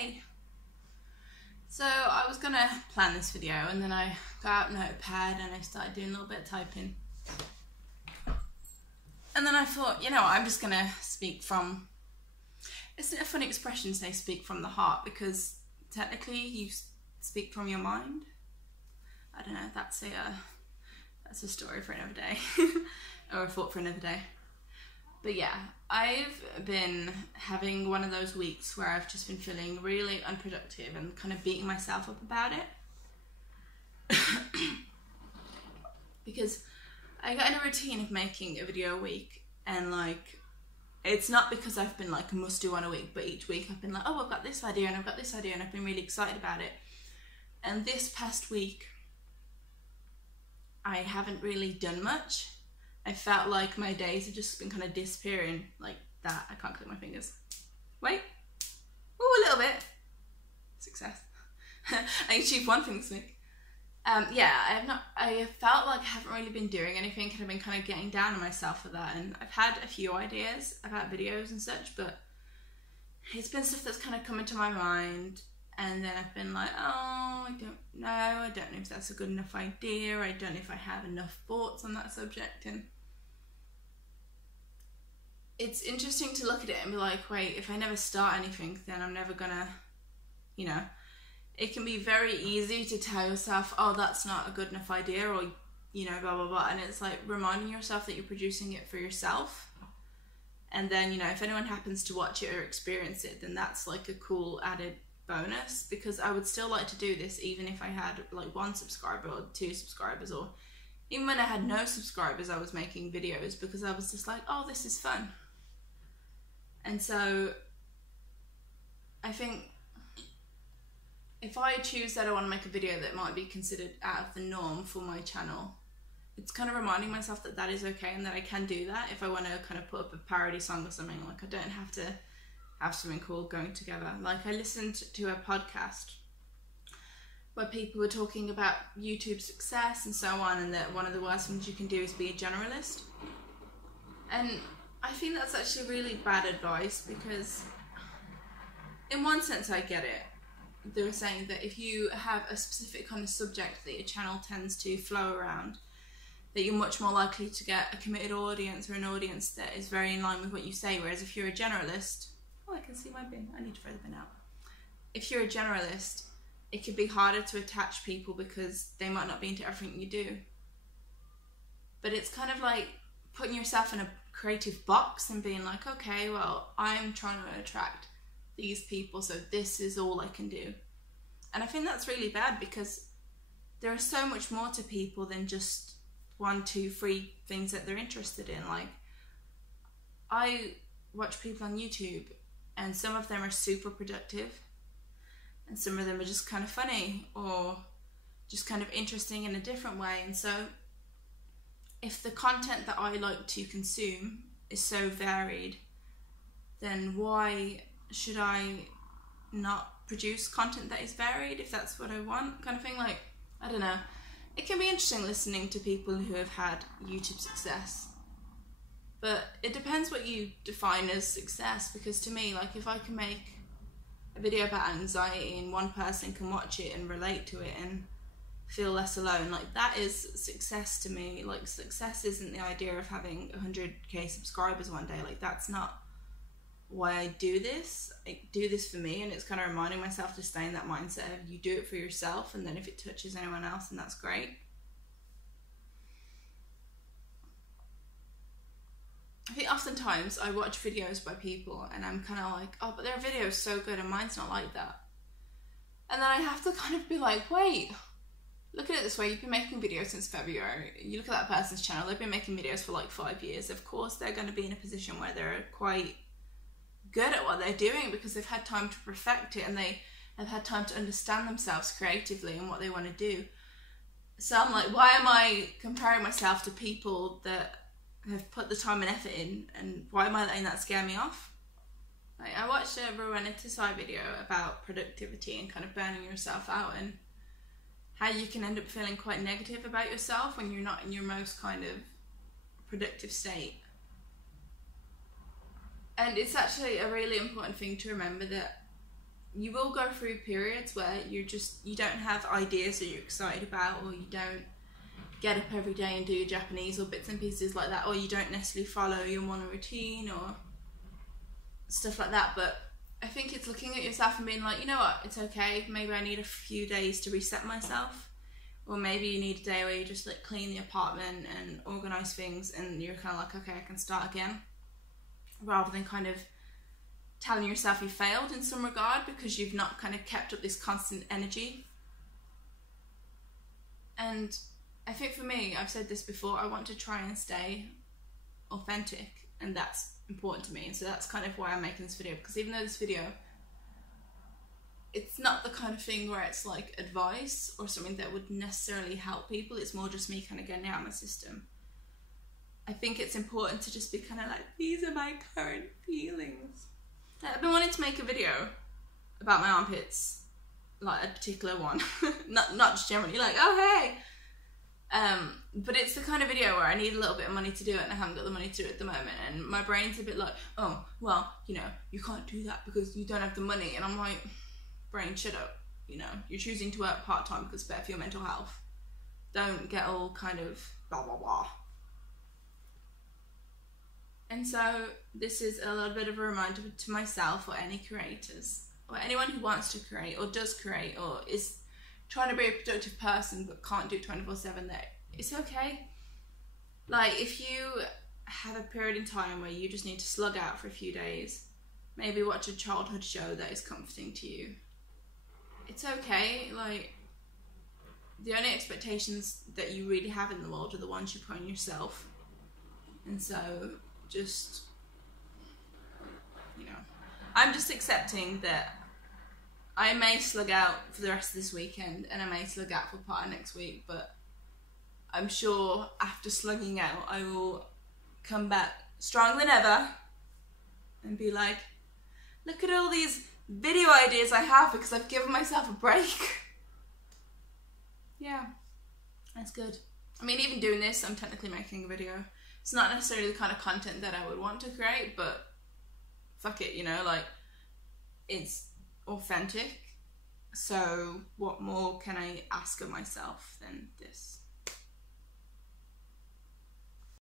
Yay! So I was gonna plan this video and then I got out Notepad and I started doing a little bit of typing. And then I thought, you know, I'm just gonna speak from, isn't it a funny expression to say speak from the heart, because technically you speak from your mind? I don't know, that's a story for another day, or a thought for another day. But yeah, I've been having one of those weeks where I've just been feeling really unproductive and kind of beating myself up about it. Because I got in a routine of making a video a week, and like, it's not because I've been like, must do one a week, but each week I've been like, oh, I've got this idea and I've got this idea, and I've been really excited about it. And this past week, I haven't really done much. I felt like my days have just been kind of disappearing like that. I can't click my fingers. Wait. Ooh, a little bit. Success. I achieved one thing this week. Yeah, I felt like I haven't really been doing anything, and I've been kind of getting down on myself for that. And I've had a few ideas about videos and such, but it's been stuff that's kind of come into my mind. And then I've been like, oh, I don't know if that's a good enough idea, I don't know if I have enough thoughts on that subject. And it's interesting to look at it and be like, wait, if I never start anything, then I'm never gonna, you know, it can be very easy to tell yourself, oh, that's not a good enough idea, or, you know, blah, blah, blah. And it's like reminding yourself that you're producing it for yourself. And then, you know, if anyone happens to watch it or experience it, then that's like a cool added bonus, because I would still like to do this even if I had like 1 subscriber or 2 subscribers, or even when I had no subscribers I was making videos because I was just like, oh, this is fun. And so I think if I choose that I want to make a video that might be considered out of the norm for my channel, it's kind of reminding myself that that is okay and that I can do that if I want to kind of put up a parody song or something. Like, I don't have to have something cool going together. Like, I listened to a podcast where people were talking about YouTube success and so on, and that one of the worst things you can do is be a generalist. And I think that's actually really bad advice, because in one sense I get it. They were saying that if you have a specific kind of subject that your channel tends to flow around, that you're much more likely to get a committed audience, or an audience that is very in line with what you say. Whereas if you're a generalist, oh, I can see my bin. I need to throw the bin out. If you're a generalist, it could be harder to attach people because they might not be into everything you do. But it's kind of like putting yourself in a creative box and being like, okay, well, I'm trying to attract these people, so this is all I can do. And I think that's really bad, because there is so much more to people than just 1, 2, 3 things that they're interested in. Like, I watch people on YouTube, and some of them are super productive, and some of them are just kind of funny, or just kind of interesting in a different way. And so if the content that I like to consume is so varied, then why should I not produce content that is varied if that's what I want, kind of thing? Like, I don't know. It can be interesting listening to people who have had YouTube success, but it depends what you define as success. Because to me, like, if I can make a video about anxiety and one person can watch it and relate to it and feel less alone, like, that is success to me. Like, success isn't the idea of having 100k subscribers one day. Like, that's not why I do this. I do this for me, and it's kind of reminding myself to stay in that mindset of you do it for yourself, and then if it touches anyone else, then that's great. I think oftentimes I watch videos by people and I'm kind of like, oh, but their video's so good and mine's not like that. And then I have to kind of be like, wait, look at it this way. You've been making videos since February. You look at that person's channel, they've been making videos for like 5 years. Of course they're going to be in a position where they're quite good at what they're doing, because they've had time to perfect it and they have had time to understand themselves creatively and what they want to do. So I'm like, why am I comparing myself to people that have put the time and effort in, and why am I letting that scare me off? Like, I watched a Rowanetici video about productivity and kind of burning yourself out, and how you can end up feeling quite negative about yourself when you're not in your most kind of productive state. And it's actually a really important thing to remember that you will go through periods where you don't have ideas that you're excited about, or you don't get up every day and do your Japanese or bits and pieces like that, or you don't necessarily follow your morning routine or stuff like that. But I think it's looking at yourself and being like, you know what, it's okay, maybe I need a few days to reset myself, or maybe you need a day where you just like clean the apartment and organise things, and you're kind of like, okay, I can start again, rather than kind of telling yourself you failed in some regard because you've not kind of kept up this constant energy. And I think for me, I've said this before, I want to try and stay authentic, and that's important to me. And so that's kind of why I'm making this video, because even though this video, it's not the kind of thing where it's like advice or something that would necessarily help people, it's more just me kind of getting it out of my system. I think it's important to just be kind of like, these are my current feelings. I've been wanting to make a video about my armpits, like a particular one, not just generally like, oh hey, but it's the kind of video where I need a little bit of money to do it, and I haven't got the money to do it at the moment, and my brain's a bit like, oh well, you know, you can't do that because you don't have the money. And I'm like, brain, shut up, you know, you're choosing to work part-time because it's better for your mental health. Don't get all kind of blah blah blah. And so this is a little bit of a reminder to myself, or any creators, or anyone who wants to create or does create or is trying to be a productive person but can't do it 24/7, that it's okay. Like, if you have a period in time where you just need to slug out for a few days, maybe watch a childhood show that is comforting to you. It's okay. Like, the only expectations that you really have in the world are the ones you put on yourself. And so just, you know, I'm just accepting that I may slug out for the rest of this weekend, and I may slug out for part of next week, but I'm sure after slugging out I will come back stronger than ever and be like, look at all these video ideas I have because I've given myself a break. Yeah, that's good. I mean, even doing this, I'm technically making a video. It's not necessarily the kind of content that I would want to create, but fuck it, you know, like, it's authentic. So what more can I ask of myself than this?